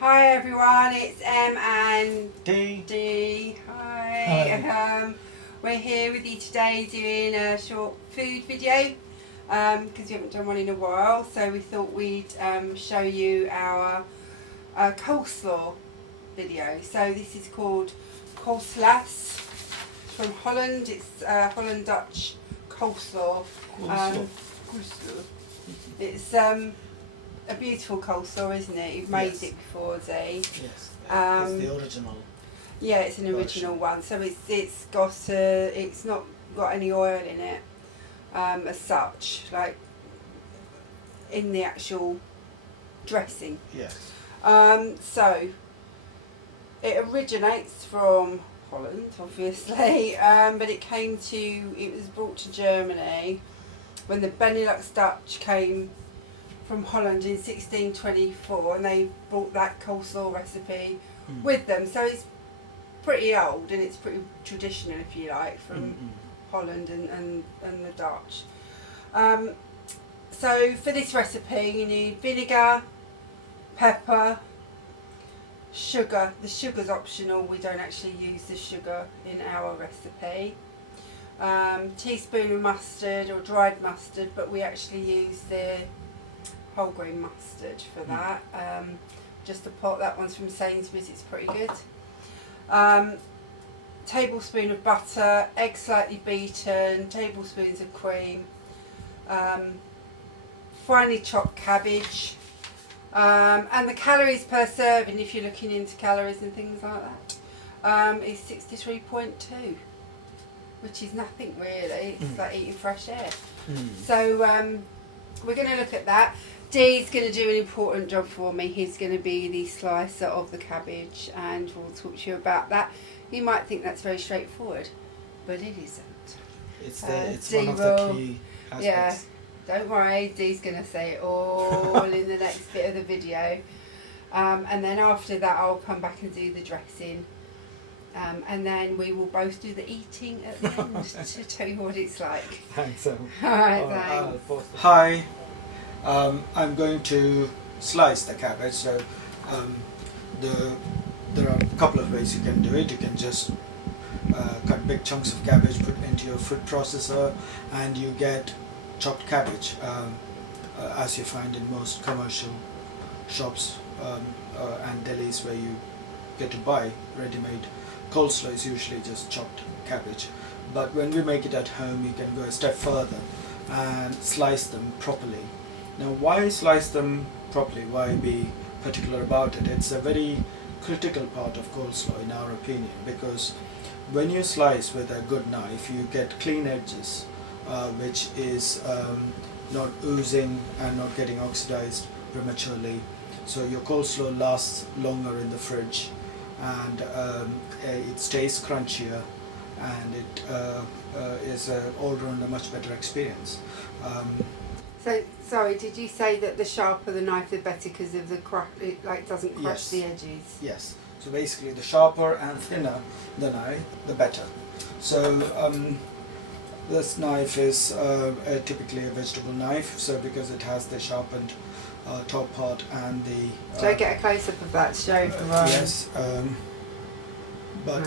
Hi everyone, it's Em and D. Hi. We're here with you today doing a short food video because we haven't done one in a while, so we thought we'd show you our coleslaw video. So this is called Koalslas from Holland. It's Holland Dutch Coleslaw. It's a beautiful coleslaw, isn't it? You've made it before, Z. Yes, it's the original. Yeah, it's an original one. So it's not got any oil in it as such, like in the actual dressing. Yes. So it originates from Holland, obviously, but it was brought to Germany when the Benelux Dutch came from Holland in 1624, and they brought that coleslaw recipe with them. So it's pretty old and it's pretty traditional, if you like, from Holland and the Dutch. So for this recipe you need vinegar, pepper, sugar. The sugar's optional, we don't actually use the sugar in our recipe. Teaspoon of mustard or dried mustard, but we actually use the whole grain mustard for that. Just a pot, that one's from Sainsbury's, it's pretty good. Tablespoon of butter, egg slightly beaten, tablespoons of cream, finely chopped cabbage, and the calories per serving, if you're looking into calories and things like that, is 63.2, which is nothing really. It's like eating fresh air. So we're going to look at that. Dee's going to do an important job for me. He's going to be the slicer of the cabbage, and we'll talk to you about that. You might think that's very straightforward, but it isn't. It's one of the key aspects. Yeah, don't worry, Dee's going to say it all in the next bit of the video. And then after that I'll come back and do the dressing. And then we will both do the eating at the end to tell you what it's like. Thanks, Em. Alright, thanks. Hi. I'm going to slice the cabbage. So there are a couple of ways you can do it. You can just cut big chunks of cabbage, put into your food processor, and you get chopped cabbage, as you find in most commercial shops and delis where you get to buy ready-made. Coleslaw is usually just chopped cabbage, but when we make it at home you can go a step further and slice them properly. Now, why slice them properly? Why be particular about it? It's a very critical part of coleslaw in our opinion, because when you slice with a good knife you get clean edges, which is not oozing and not getting oxidized prematurely, so your coleslaw lasts longer in the fridge, and it stays crunchier, and it is all around a much better experience. So, sorry, did you say that the sharper the knife the better because of the it doesn't crush the edges? Yes. So basically the sharper and thinner the knife, the better. So this knife is typically a vegetable knife, so because it has the sharpened top part and the... Shall I get a close-up of that to show everyone? Yes. But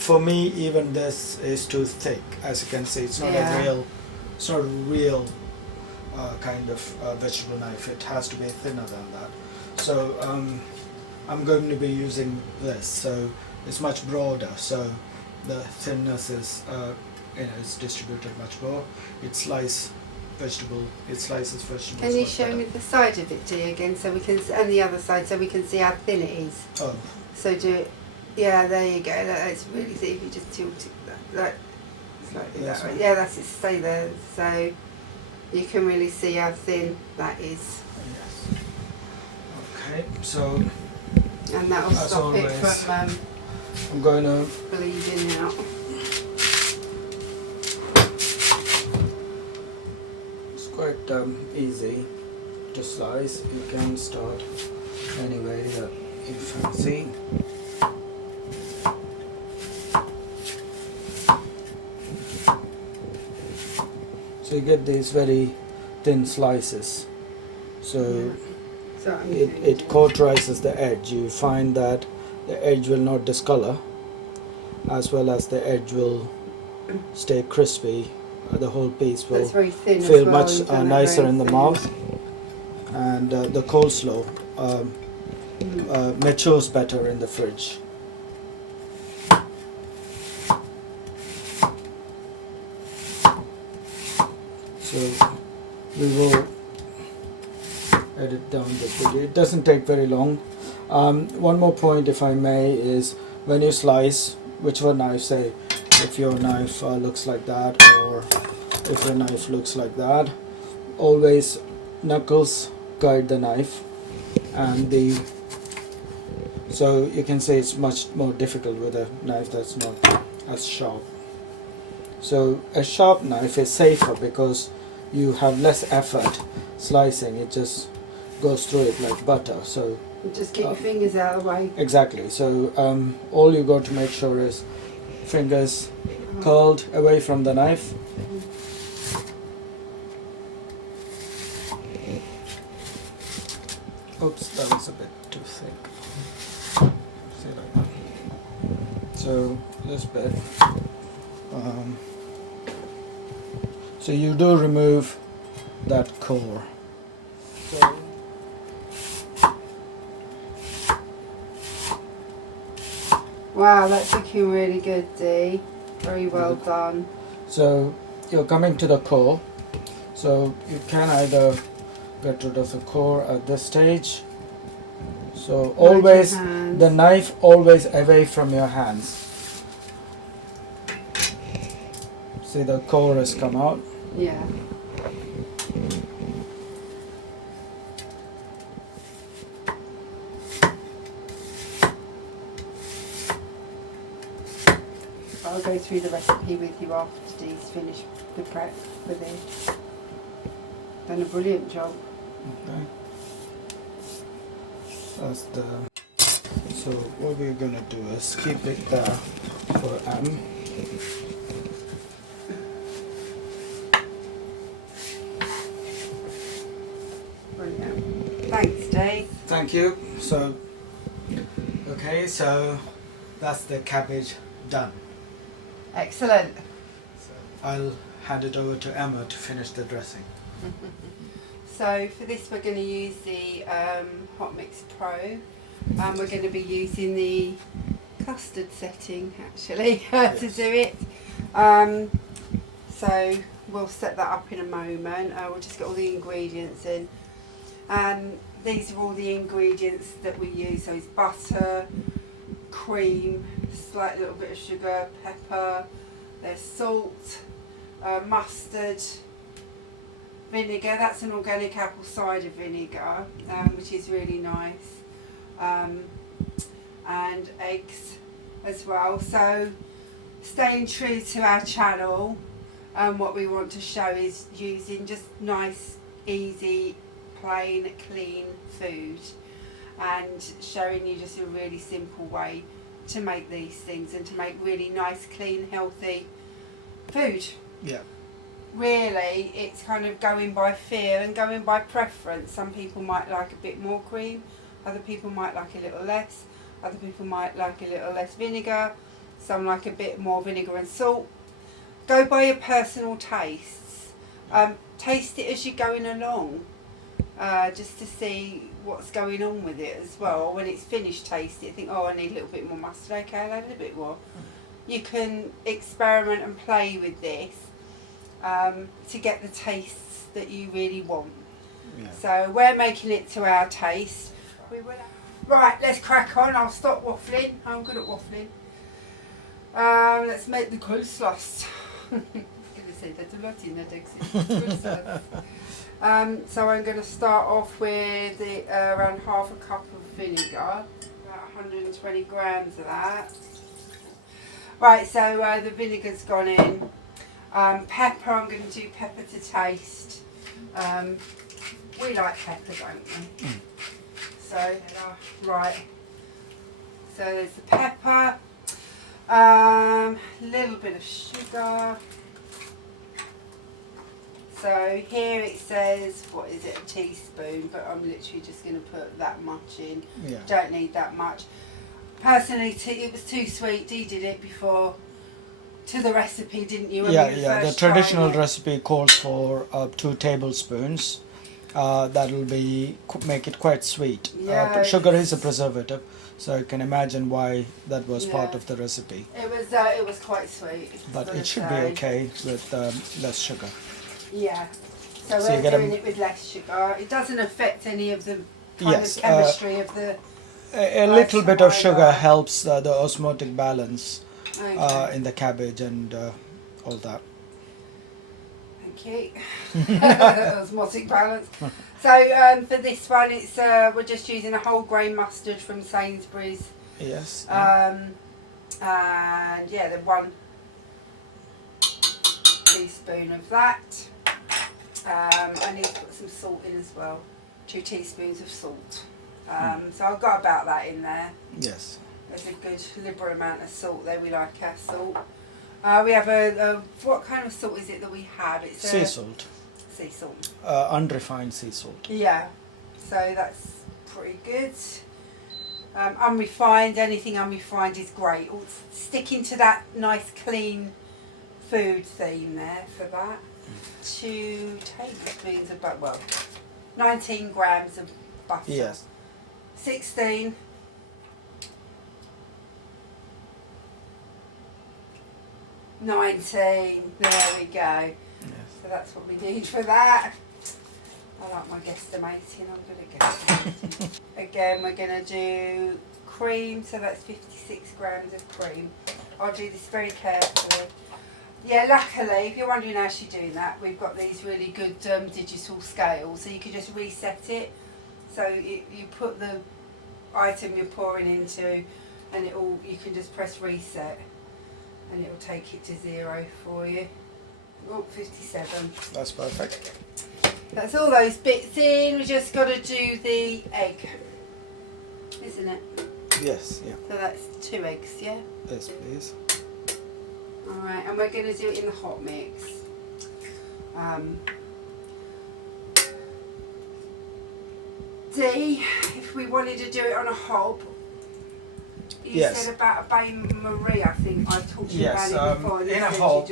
for me even this is too thick. As you can see, it's not a real kind of vegetable knife. It has to be thinner than that. So I'm going to be using this. So it's much broader. So the thinness is it's distributed much more. It slices vegetables. Can you show me the side of it, Dee, again, so we can, and the other side, so we can see how thin it is? Oh. So do it. Yeah, there you go. That's really easy if you just tilt it that way. Yeah, that's it. Stay there. So you can really see how thin that is. Yes. Okay, so... And that will stop it from I'm going to... bleeding out. It's quite easy to slice. You can start any way that you fancy. So you get these very thin slices. So So it cauterizes the edge. You find that the edge will not discolor, as well as the edge will stay crispy. The whole piece will that's very thin as feel well. much You've done that nicer very in the thin. mouth, and the coleslaw matures better in the fridge. So we will edit down this video. It doesn't take very long. One more point, if I may, is when you slice, whichever knife, say if your knife looks like that, or if your knife looks like that, always knuckles guide the knife, and so you can say it's much more difficult with a knife that's not as sharp. So a sharp knife is safer because you have less effort slicing. It just goes through it like butter. So Just keep your fingers out of the way. exactly. So all you got to make sure is fingers curled away from the knife. Oops, that was a bit too thick. See, like that. So this bit. So you do remove that core. So Wow, that's looking really good, Dee. Very well done. So you're coming to the core. So you can either get rid of the core at this stage. So always the knife always away from your hands. See, the core has come out. Yeah. I'll go through the recipe with you after Dee's finished the prep for this. Done a brilliant job. Okay. That's the. So what we're gonna do is keep it there for M. Brilliant. Thanks, Dee. Thank you. So, okay, so that's the cabbage done. Excellent. So I'll hand it over to Emma to finish the dressing. So for this we're going to use the Hot Mix Pro. We're going to be using the custard setting actually to do it. So we'll set that up in a moment. We'll just get all the ingredients in. And these are all the ingredients that we use. So it's butter, cream, slight little bit of sugar, pepper, there's salt, mustard, vinegar. That's an organic apple cider vinegar, which is really nice, and eggs as well. So staying true to our channel, what we want to show is using just nice, easy, plain, clean food, and showing you just a really simple way to make these things and to make really nice, clean, healthy food. Yeah. Really, it's kind of going by feel and going by preference. Some people might like a bit more cream, other people might like a little less, other people might like a little less vinegar, some like a bit more vinegar and salt. Go by your personal tastes. Taste it as you're going along, just to see what's going on with it as well. When it's finished, taste it, think, oh, I need a little bit more mustard, okay, I'll add a little bit more. You can experiment and play with this to get the tastes that you really want. Yeah. So we're making it to our taste. Right, let's crack on. I'll stop waffling. I'm good at waffling. Let's make the Koalslas. I was going to say there's a lot in that exit. So I'm going to start off with around half a cup of vinegar, about 120 grams of that. Right, so the vinegar's gone in. Pepper, I'm going to do pepper to taste. We like pepper, don't we? So, right. So there's the pepper, little bit of sugar, So here it says, what is it, a teaspoon, but I'm literally just going to put that much in. Yeah. Don't need that much. Personally, it was too sweet. Dee did it before to the recipe, didn't you? The traditional recipe calls for 2 tablespoons. That'll make it quite sweet. Yeah, But sugar is a preservative, so you can imagine why that was part of the recipe. It was quite sweet. But it should be okay with less sugar. Yeah. So So you we're get doing it with less sugar. It doesn't affect any of the kind of chemistry of the. A little bit of sugar helps the osmotic balance Okay. in the cabbage and all that. Thank you. Osmotic balance. So for this one, it's we're just using a whole grain mustard from Sainsbury's. Yes. And yeah, the 1 teaspoon of that. I need to put some salt in as well. 2 teaspoons of salt. So I've got about that in there. Yes. There's a good liberal amount of salt there. We like our salt. We have a what kind of salt is it that we have? It's Sea salt. Sea salt. Unrefined sea salt. Yeah. So that's pretty good. Unrefined, anything unrefined is great. Sticking to that nice clean food theme there for that. 2 tablespoons of butter. Well, 19 grams of butter. Yes. 16. 19. There we go. Yes. So that's what we need for that. I like my guesstimating. I'm good at guesstimating. Again, we're going to do cream. So that's 56 grams of cream. I'll do this very carefully. Yeah, luckily, if you're wondering how she's doing that, we've got these really good digital scales. So you can just reset it. So you put the item you're pouring into and you can just press reset and it will take it to 0 for you. Oh, 57. That's perfect. That's all those bits in. We just got to do the egg, isn't it? Yes, yeah. So that's 2 eggs, yeah? Yes, please. Alright, and we're going to do it in the hot mix. D, if we wanted to do it on a hob, you said about a bain-marie, I think. I talked to you about it before. In a hob,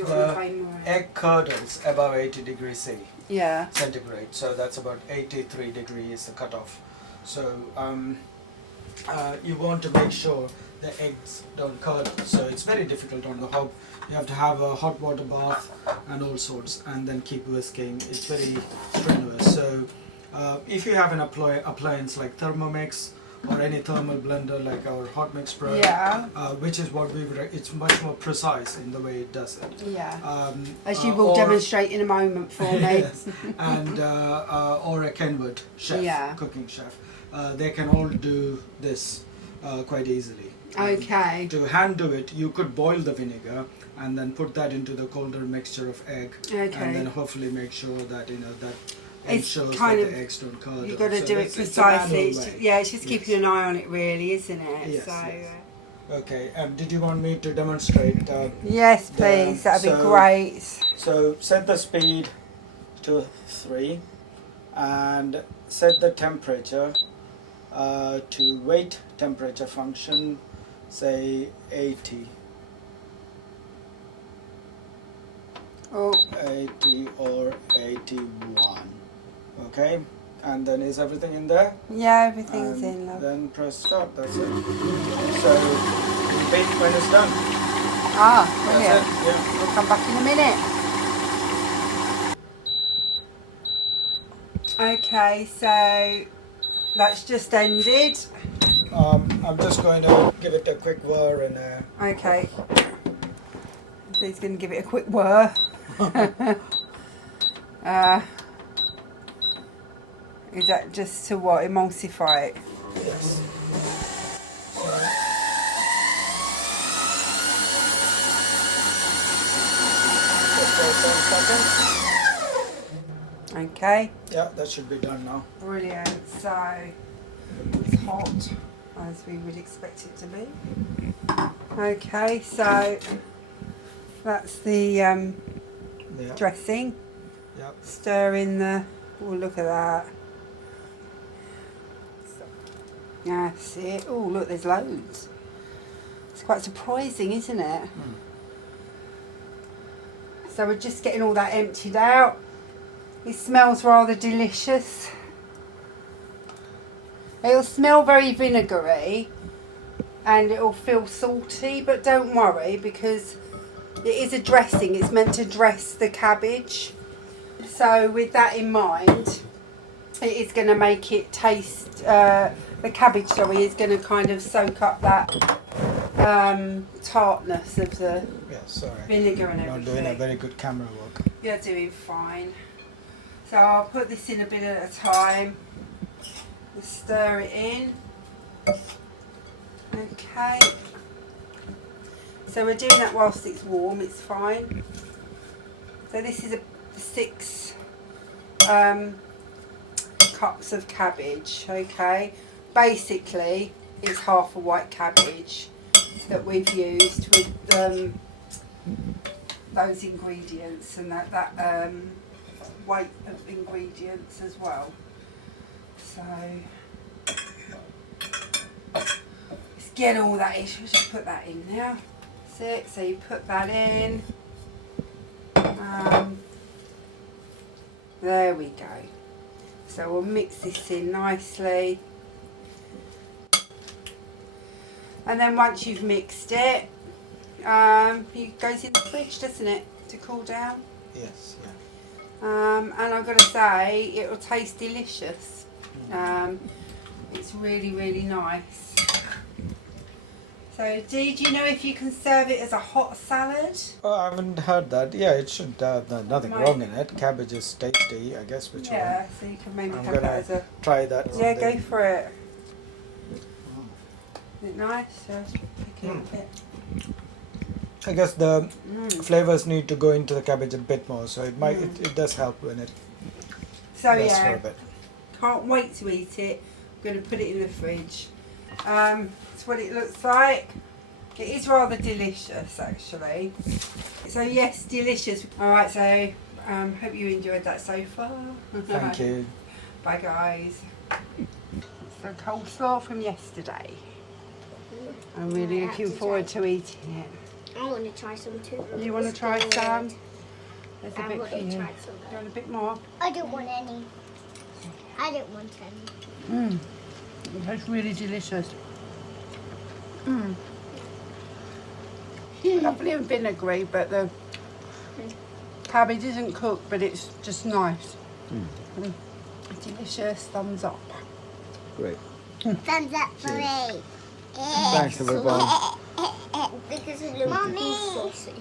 egg curdles above 80 degrees C. Yeah. Centigrade, so that's about 83 degrees the cutoff. So you want to make sure the eggs don't curdle. So it's very difficult on the hob. You have to have a hot water bath and all sorts, and then keep whisking. It's very strenuous. So if you have an appliance like Thermomix or any thermal blender like our Hot Mix Pro, which is what it's much more precise in the way it does it. Yeah. As you will demonstrate in a moment for me. Yes. And or a Kenwood chef, cooking chef, they can all do this quite easily. Okay. To hand do it, you could boil the vinegar and then put that into the colder mixture of egg, and then hopefully make sure that that ensures that the eggs don't curdle. You've got to do it precisely. It's just keeping an eye on it, really, isn't it? Yes. So, yes. Okay. Did you want me to demonstrate? Yes, please. That'd be great. So set the speed to 3, and set the temperature to weight temperature function, say 80. Oh. 80 or 81. Okay, and then is everything in there? Yeah, everything's in, love. Then press stop, that's it. So repeat when it's done. Ah, brilliant. That's it. Yeah. We'll come back in a minute. Okay, so that's just ended. I'm just going to give it a quick whir and okay. So he's going to give it a quick whir. Is that just to what? Emulsify it? Yes. Just 10 seconds. Okay. Yeah, that should be done now. Brilliant. So it's hot, as we would expect it to be. Okay, so that's the dressing. Yep. Stir in the. Oh, look at that. That's it. Oh, look, there's loads. It's quite surprising, isn't it? Mm. So we're just getting all that emptied out. It smells rather delicious. It'll smell very vinegary and it'll feel salty, but don't worry because it is a dressing. It's meant to dress the cabbage. So with that in mind, it is going to make it taste, the cabbage, sorry, is going to kind of soak up that tartness of the vinegar and everything. Not doing a very good camera work. You're doing fine. So I'll put this in a bit at a time. Stir it in. Okay. So we're doing that whilst it's warm, it's fine. So this is 6 cups of cabbage, okay. Basically, it's half a white cabbage that we've used with those ingredients and that weight of ingredients as well. So let's get all that in. We'll just put that in now. That's it. So you put that in. There we go. So we'll mix this in nicely. And then once you've mixed it, it goes in the fridge, doesn't it, to cool down? Yes, yeah. And I've got to say, it will taste delicious. It's really, really nice. So, do you know if you can serve it as a hot salad? Oh, I haven't heard that. Yeah, it should have nothing Might. wrong in it. Cabbage is tasty, I guess. Which Yeah, so you can maybe I'm have that gonna as a... try that. Yeah, someday. go for it. Is it nice? So I'll just pick it up a bit. I guess the flavors need to go into the cabbage a bit more, so it might it does help when it So rests for yeah, a bit. can't wait to eat it. I'm going to put it in the fridge. That's what it looks like. It is rather delicious actually. So yes, delicious. Alright, so hope you enjoyed that so far. Thank you. Bye guys. It's the coleslaw from yesterday. I'm really looking forward to eating it. I want to try some too. You want to try some? There's a I bit want for to you. try some. You want a bit more? I don't want any. I don't want any. It tastes really delicious. Lovely and vinegary, but the cabbage isn't cooked, but it's just nice. Delicious, thumbs up. Great. Thumbs up for me. Thanks everyone. Because it looks saucy.